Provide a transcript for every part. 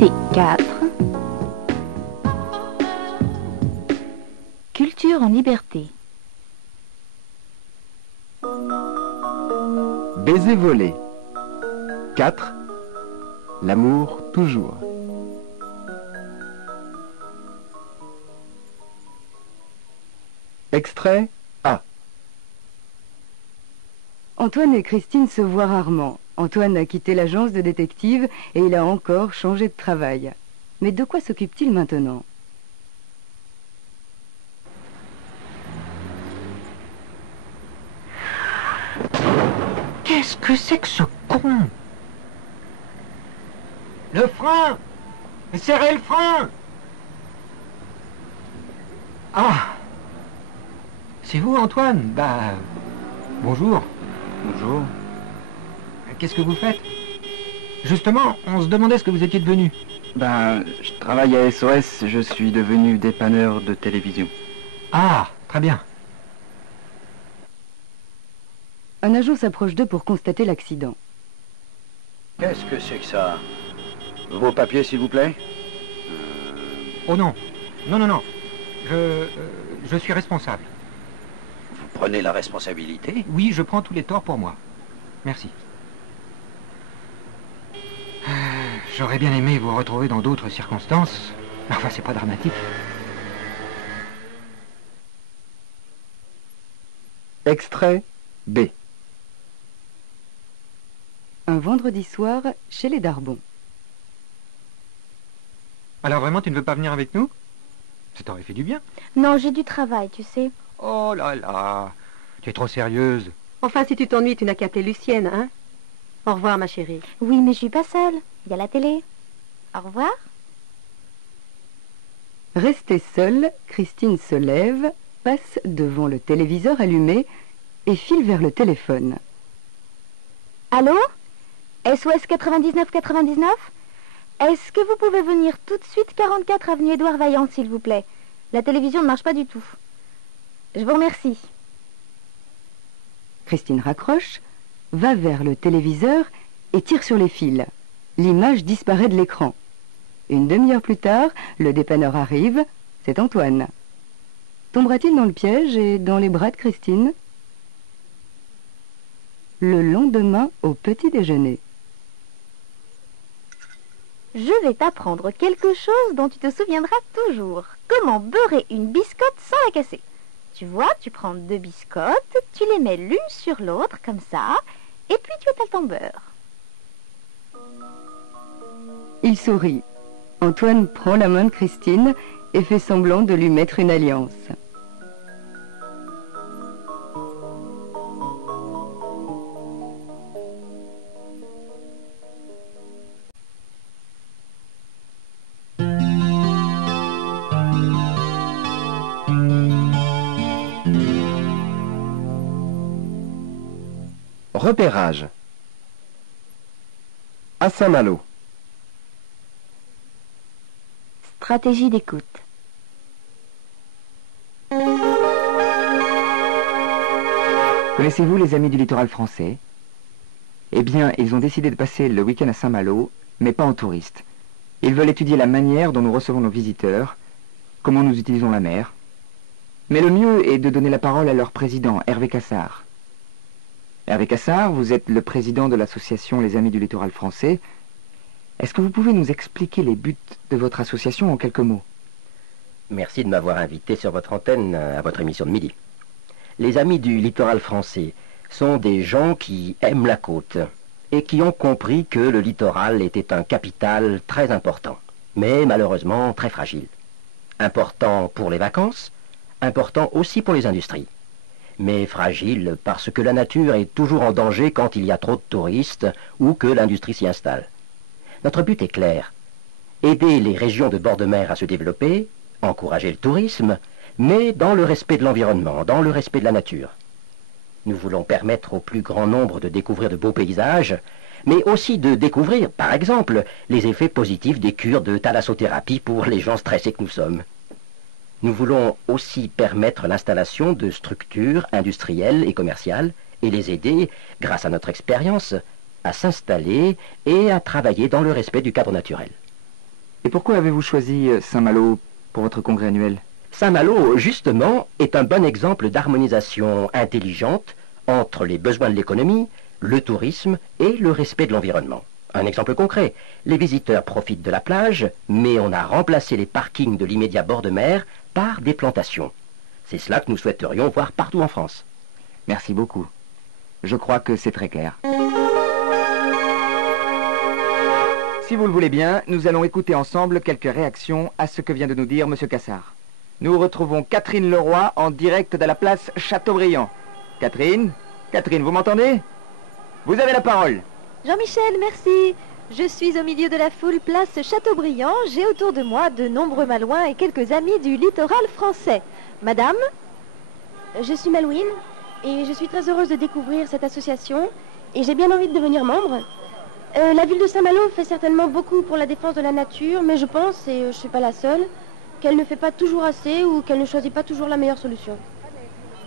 Unité 4. Culture en liberté. Baiser volé. 4. L'amour toujours. Extrait A. Antoine et Christine se voient rarement. Antoine a quitté l'agence de détective et il a encore changé de travail. Mais de quoi s'occupe-t-il maintenant? Qu'est-ce que c'est que ce con? Le frein! Serrez le frein! Ah! C'est vous, Antoine? Bah... Bonjour. Bonjour. Qu'est-ce que vous faites? Justement, on se demandait ce que vous étiez devenu. Je travaille à SOS, je suis devenu dépanneur de télévision. Ah, très bien. Un agent s'approche d'eux pour constater l'accident. Qu'est-ce que c'est que ça? Vos papiers, s'il vous plaît? Oh non. Non. Je suis responsable. Vous prenez la responsabilité? Oui, je prends tous les torts pour moi. Merci. J'aurais bien aimé vous retrouver dans d'autres circonstances. Enfin, c'est pas dramatique. Extrait B. Un vendredi soir, chez les Darbon. Alors vraiment, tu ne veux pas venir avec nous? Ça t'aurait fait du bien. Non, j'ai du travail, tu sais. Oh là là, tu es trop sérieuse. Enfin, si tu t'ennuies, tu n'as qu'à appeler Lucienne, hein? Au revoir, ma chérie. Oui, mais je suis pas seule. Il y a la télé. Au revoir. Restée seule, Christine se lève, passe devant le téléviseur allumé et file vers le téléphone. Allô? SOS 99-99? Est-ce que vous pouvez venir tout de suite 44 avenue Édouard Vaillant, s'il vous plaît? La télévision ne marche pas du tout. Je vous remercie. Christine raccroche, va vers le téléviseur et tire sur les fils. L'image disparaît de l'écran. Une demi-heure plus tard, le dépanneur arrive, c'est Antoine. Tombera-t-il dans le piège et dans les bras de Christine? Le lendemain, au petit déjeuner. Je vais t'apprendre quelque chose dont tu te souviendras toujours. Comment beurrer une biscotte sans la casser. Tu vois, tu prends 2 biscottes, tu les mets l'une sur l'autre, comme ça, et puis tu étales ton beurre. Il sourit. Antoine prend la main de Christine et fait semblant de lui mettre une alliance. Repérage. À Saint-Malo. Stratégie d'écoute. Connaissez-vous les Amis du littoral français? Eh bien, ils ont décidé de passer le week-end à Saint-Malo, mais pas en touriste. Ils veulent étudier la manière dont nous recevons nos visiteurs, comment nous utilisons la mer. Mais le mieux est de donner la parole à leur président, Hervé Cassard. Hervé Cassard, vous êtes le président de l'association Les Amis du littoral français. Est-ce que vous pouvez nous expliquer les buts de votre association en quelques mots? Merci de m'avoir invité sur votre antenne à votre émission de midi. Les Amis du littoral français sont des gens qui aiment la côte et qui ont compris que le littoral était un capital très important, mais malheureusement très fragile. Important pour les vacances, important aussi pour les industries. Mais fragile parce que la nature est toujours en danger quand il y a trop de touristes ou que l'industrie s'y installe. Notre but est clair. Aider les régions de bord de mer à se développer, encourager le tourisme, mais dans le respect de l'environnement, dans le respect de la nature. Nous voulons permettre au plus grand nombre de découvrir de beaux paysages, mais aussi de découvrir, par exemple, les effets positifs des cures de thalassothérapie pour les gens stressés que nous sommes. Nous voulons aussi permettre l'installation de structures industrielles et commerciales et les aider, grâce à notre expérience, à s'installer et à travailler dans le respect du cadre naturel. Et pourquoi avez-vous choisi Saint-Malo pour votre congrès annuel? Saint-Malo, justement, est un bon exemple d'harmonisation intelligente entre les besoins de l'économie, le tourisme et le respect de l'environnement. Un exemple concret, les visiteurs profitent de la plage, mais on a remplacé les parkings de l'immédiat bord de mer par des plantations. C'est cela que nous souhaiterions voir partout en France. Merci beaucoup. Je crois que c'est très clair. Si vous le voulez bien, nous allons écouter ensemble quelques réactions à ce que vient de nous dire M. Cassard. Nous retrouvons Catherine Leroy en direct de la place Chateaubriand. Catherine, vous m'entendez? Vous avez la parole. Jean-Michel, merci. Je suis au milieu de la foule place Chateaubriand. J'ai autour de moi de nombreux Malouins et quelques amis du littoral français. Madame? Je suis Malouine et je suis très heureuse de découvrir cette association et j'ai bien envie de devenir membre. La ville de Saint-Malo fait certainement beaucoup pour la défense de la nature, mais je pense, et je ne suis pas la seule, qu'elle ne fait pas toujours assez ou qu'elle ne choisit pas toujours la meilleure solution.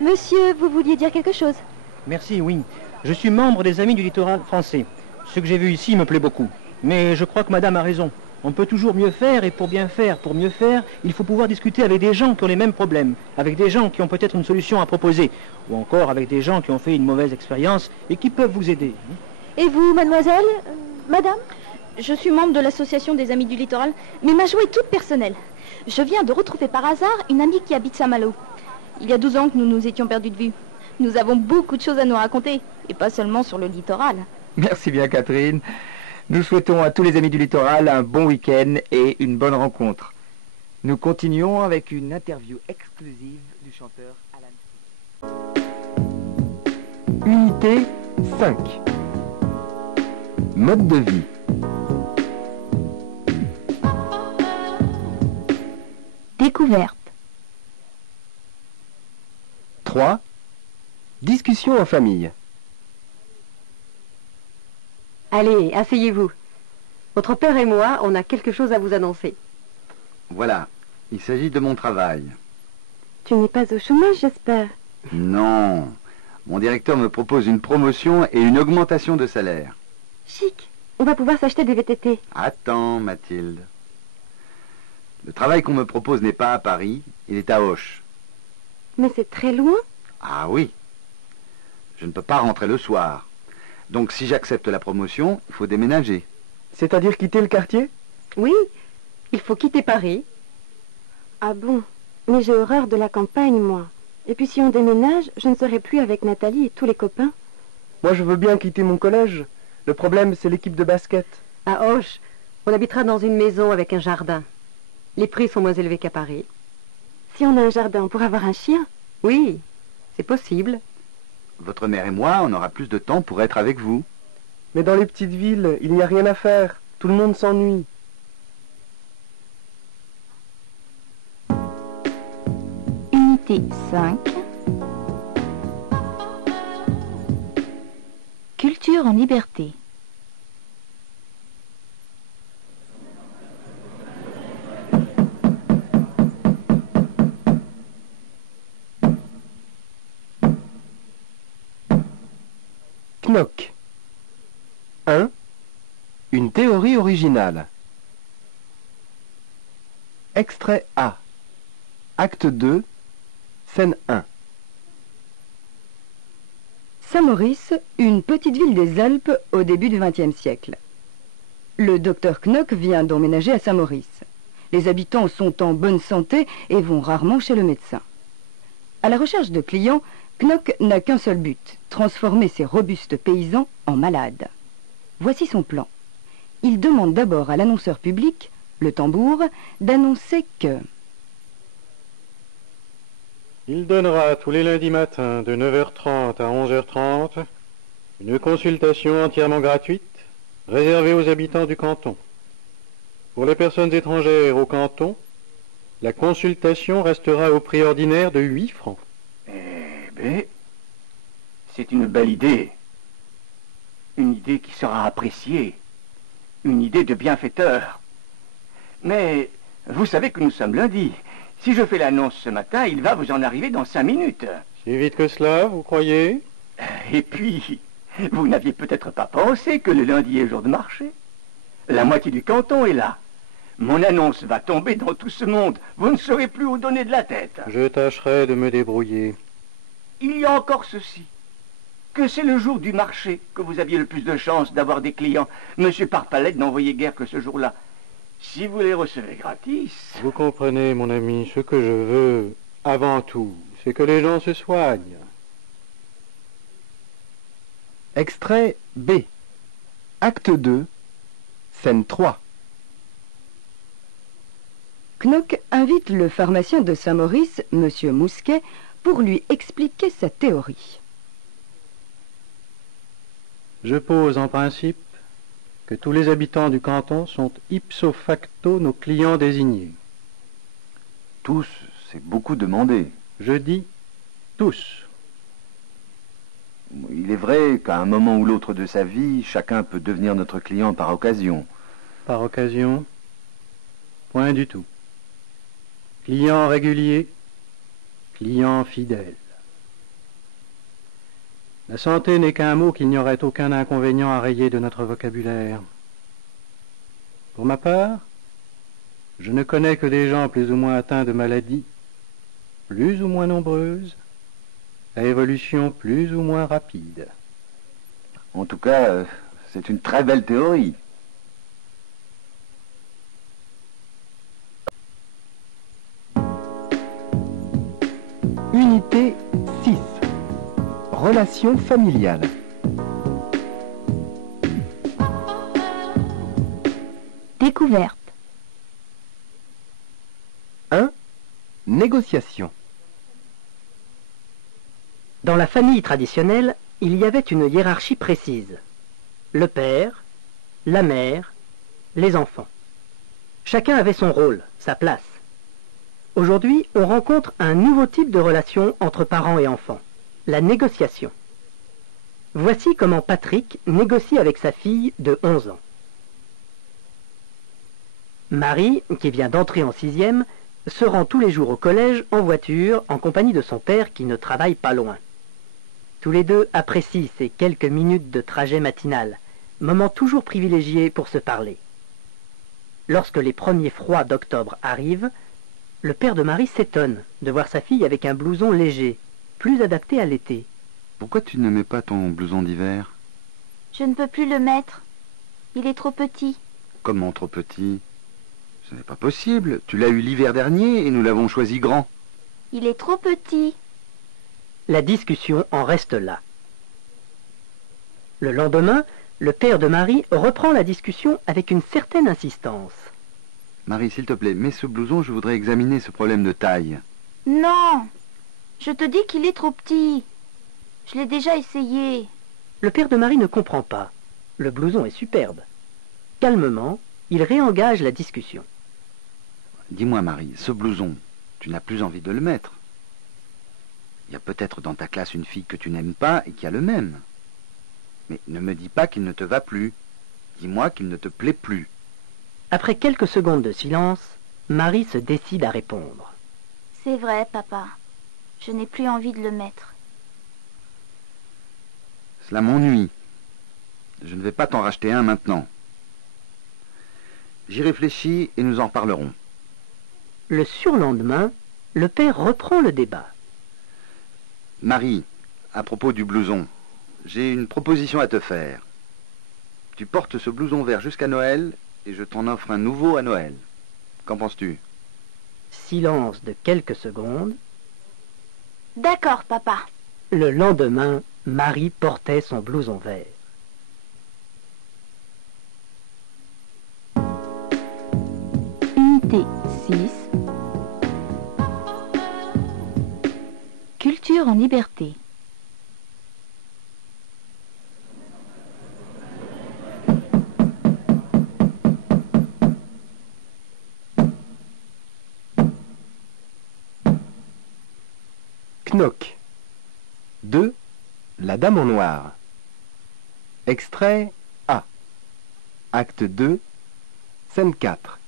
Monsieur, vous vouliez dire quelque chose? Merci, oui. Je suis membre des Amis du littoral français. Ce que j'ai vu ici me plaît beaucoup. Mais je crois que madame a raison. On peut toujours mieux faire, et pour bien faire, pour mieux faire, il faut pouvoir discuter avec des gens qui ont les mêmes problèmes, avec des gens qui ont peut-être une solution à proposer, ou encore avec des gens qui ont fait une mauvaise expérience et qui peuvent vous aider. Et vous, mademoiselle? Madame? Je suis membre de l'association des Amis du littoral, mais ma joie est toute personnelle. Je viens de retrouver par hasard une amie qui habite Saint-Malo. Il y a 12 ans que nous nous étions perdus de vue. Nous avons beaucoup de choses à nous raconter, et pas seulement sur le littoral. Merci bien, Catherine. Nous souhaitons à tous les amis du littoral un bon week-end et une bonne rencontre. Nous continuons avec une interview exclusive du chanteur Alan Smith. Unité 5. Mode de vie. Découverte. 3. Discussion en famille. Allez, asseyez-vous. Votre père et moi, on a quelque chose à vous annoncer. Voilà, il s'agit de mon travail. Tu n'es pas au chômage, j'espère? Non, mon directeur me propose une promotion et une augmentation de salaire. Chic, on va pouvoir s'acheter des VTT. Attends, Mathilde. Le travail qu'on me propose n'est pas à Paris, il est à Auch. Mais c'est très loin. Ah oui. Je ne peux pas rentrer le soir. Donc si j'accepte la promotion, il faut déménager. C'est-à-dire quitter le quartier? Oui, il faut quitter Paris. Ah bon? Mais j'ai horreur de la campagne, moi. Et puis si on déménage, je ne serai plus avec Nathalie et tous les copains. Moi, je veux bien quitter mon collège. Le problème, c'est l'équipe de basket. À Auch, on habitera dans une maison avec un jardin. Les prix sont moins élevés qu'à Paris. Si on a un jardin, on pourra avoir un chien? Oui, c'est possible. Votre mère et moi, on aura plus de temps pour être avec vous. Mais dans les petites villes, il n'y a rien à faire. Tout le monde s'ennuie. Unité 5. Culture en liberté. Knock. 1. Une théorie originale. Extrait A. Acte 2, scène 1. Saint-Maurice, une petite ville des Alpes au début du XXe siècle. Le docteur Knock vient d'emménager à Saint-Maurice. Les habitants sont en bonne santé et vont rarement chez le médecin. À la recherche de clients, Knock n'a qu'un seul but, transformer ces robustes paysans en malades. Voici son plan. Il demande d'abord à l'annonceur public, le tambour, d'annoncer que... Il donnera tous les lundis matins de 9h30 à 11h30 une consultation entièrement gratuite réservée aux habitants du canton. Pour les personnes étrangères au canton, la consultation restera au prix ordinaire de 8 francs. Eh bien, c'est une belle idée. Une idée qui sera appréciée. Une idée de bienfaiteur. Mais vous savez que nous sommes lundi. Si je fais l'annonce ce matin, il va vous en arriver dans 5 minutes. Si vite que cela, vous croyez? Et puis, vous n'aviez peut-être pas pensé que le lundi est jour de marché. La moitié du canton est là. Mon annonce va tomber dans tout ce monde. Vous ne saurez plus où donner de la tête. Je tâcherai de me débrouiller. Il y a encore ceci. Que c'est le jour du marché que vous aviez le plus de chances d'avoir des clients. Monsieur Parpalette n'en voyait guère que ce jour-là. Si vous les recevez gratis... Vous comprenez, mon ami, ce que je veux, avant tout, c'est que les gens se soignent. Extrait B. Acte 2, scène 3. Knock invite le pharmacien de Saint-Maurice, M. Mousquet, pour lui expliquer sa théorie. Je pose en principe que tous les habitants du canton sont ipso facto nos clients désignés. Tous, c'est beaucoup demandé. Je dis tous. Il est vrai qu'à un moment ou l'autre de sa vie, chacun peut devenir notre client par occasion. Par occasion? Point du tout. Client régulier, client fidèle. La santé n'est qu'un mot qu'il n'y aurait aucun inconvénient à rayer de notre vocabulaire. Pour ma part, je ne connais que des gens plus ou moins atteints de maladies, plus ou moins nombreuses, à évolution plus ou moins rapide. En tout cas, c'est une très belle théorie. Unité 6. Relations familiales. Découverte. 1. Négociation. Dans la famille traditionnelle, il y avait une hiérarchie précise. Le père, la mère, les enfants. Chacun avait son rôle, sa place. Aujourd'hui, on rencontre un nouveau type de relation entre parents et enfants, la négociation. Voici comment Patrick négocie avec sa fille de 11 ans. Marie, qui vient d'entrer en 6e, se rend tous les jours au collège en voiture en compagnie de son père qui ne travaille pas loin. Tous les deux apprécient ces quelques minutes de trajet matinal, moment toujours privilégié pour se parler. Lorsque les premiers froids d'octobre arrivent, le père de Marie s'étonne de voir sa fille avec un blouson léger, plus adapté à l'été. Pourquoi tu ne mets pas ton blouson d'hiver? Je ne peux plus le mettre. Il est trop petit. Comment trop petit? Ce n'est pas possible. Tu l'as eu l'hiver dernier et nous l'avons choisi grand. Il est trop petit. La discussion en reste là. Le lendemain, le père de Marie reprend la discussion avec une certaine insistance. Marie, s'il te plaît, mets ce blouson, je voudrais examiner ce problème de taille. Non. Je te dis qu'il est trop petit. Je l'ai déjà essayé. Le père de Marie ne comprend pas. Le blouson est superbe. Calmement, il réengage la discussion. Dis-moi, Marie, ce blouson, tu n'as plus envie de le mettre. Il y a peut-être dans ta classe une fille que tu n'aimes pas et qui a le même. Mais ne me dis pas qu'il ne te va plus. Dis-moi qu'il ne te plaît plus. Après quelques secondes de silence, Marie se décide à répondre. C'est vrai, papa. Je n'ai plus envie de le mettre. Cela m'ennuie. Je ne vais pas t'en racheter un maintenant. J'y réfléchis et nous en reparlerons. Le surlendemain, le père reprend le débat. Marie, à propos du blouson, j'ai une proposition à te faire. Tu portes ce blouson vert jusqu'à Noël et je t'en offre un nouveau à Noël. Qu'en penses-tu? Silence de quelques secondes. D'accord, papa. Le lendemain, Marie portait son blouson vert. Unité 6. Culture en liberté. Knock. 2. La Dame en noir. Extrait A. Acte 2, scène 4.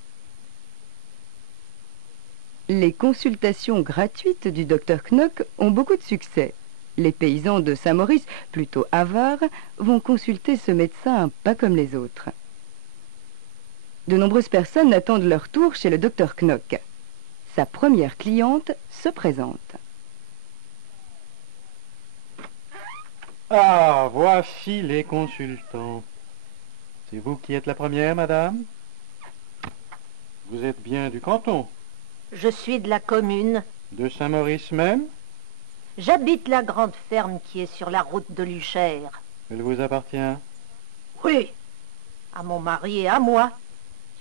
Les consultations gratuites du docteur Knock ont beaucoup de succès. Les paysans de Saint-Maurice, plutôt avares, vont consulter ce médecin pas comme les autres. De nombreuses personnes attendent leur tour chez le docteur Knock. Sa première cliente se présente. Ah, voici les consultants. C'est vous qui êtes la première, madame? Vous êtes bien du canton? Je suis de la commune. De Saint-Maurice même? J'habite la grande ferme qui est sur la route de Luchère. Elle vous appartient? Oui, à mon mari et à moi.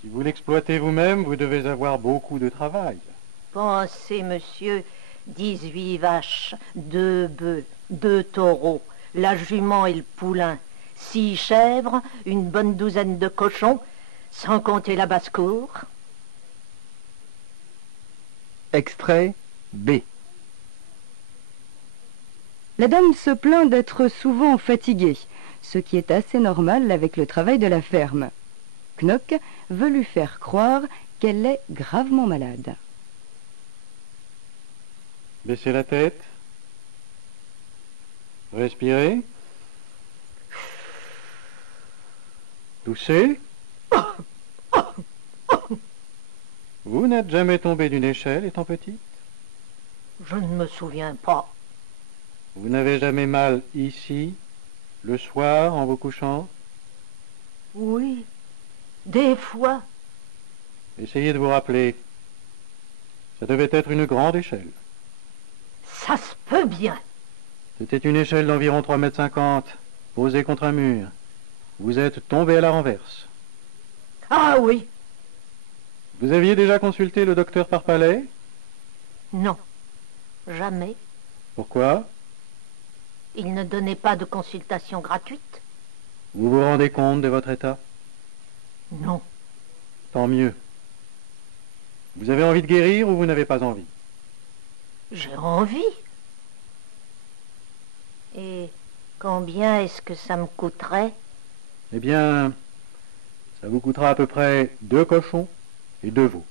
Si vous l'exploitez vous-même, vous devez avoir beaucoup de travail. Pensez, monsieur, 18 vaches, 2 bœufs, 2 taureaux, la jument et le poulain, 6 chèvres, une bonne douzaine de cochons, sans compter la basse-cour. Extrait B. La dame se plaint d'être souvent fatiguée, ce qui est assez normal avec le travail de la ferme. Knock veut lui faire croire qu'elle est gravement malade. Baissez la tête. Respirez. Toussez. Vous n'êtes jamais tombé d'une échelle étant petite? Je ne me souviens pas. Vous n'avez jamais mal ici, le soir, en vous couchant? Oui, des fois. Essayez de vous rappeler. Ça devait être une grande échelle. Ça se peut bien. C'était une échelle d'environ 3,50 m, posée contre un mur. Vous êtes tombé à la renverse. Ah oui. Vous aviez déjà consulté le docteur Parpalais? Non, jamais. Pourquoi? Il ne donnait pas de consultation gratuite. Vous vous rendez compte de votre état? Non. Tant mieux. Vous avez envie de guérir ou vous n'avez pas envie? J'ai envie. Et combien est-ce que ça me coûterait? Eh bien, ça vous coûtera à peu près 2 cochons et 2 veaux.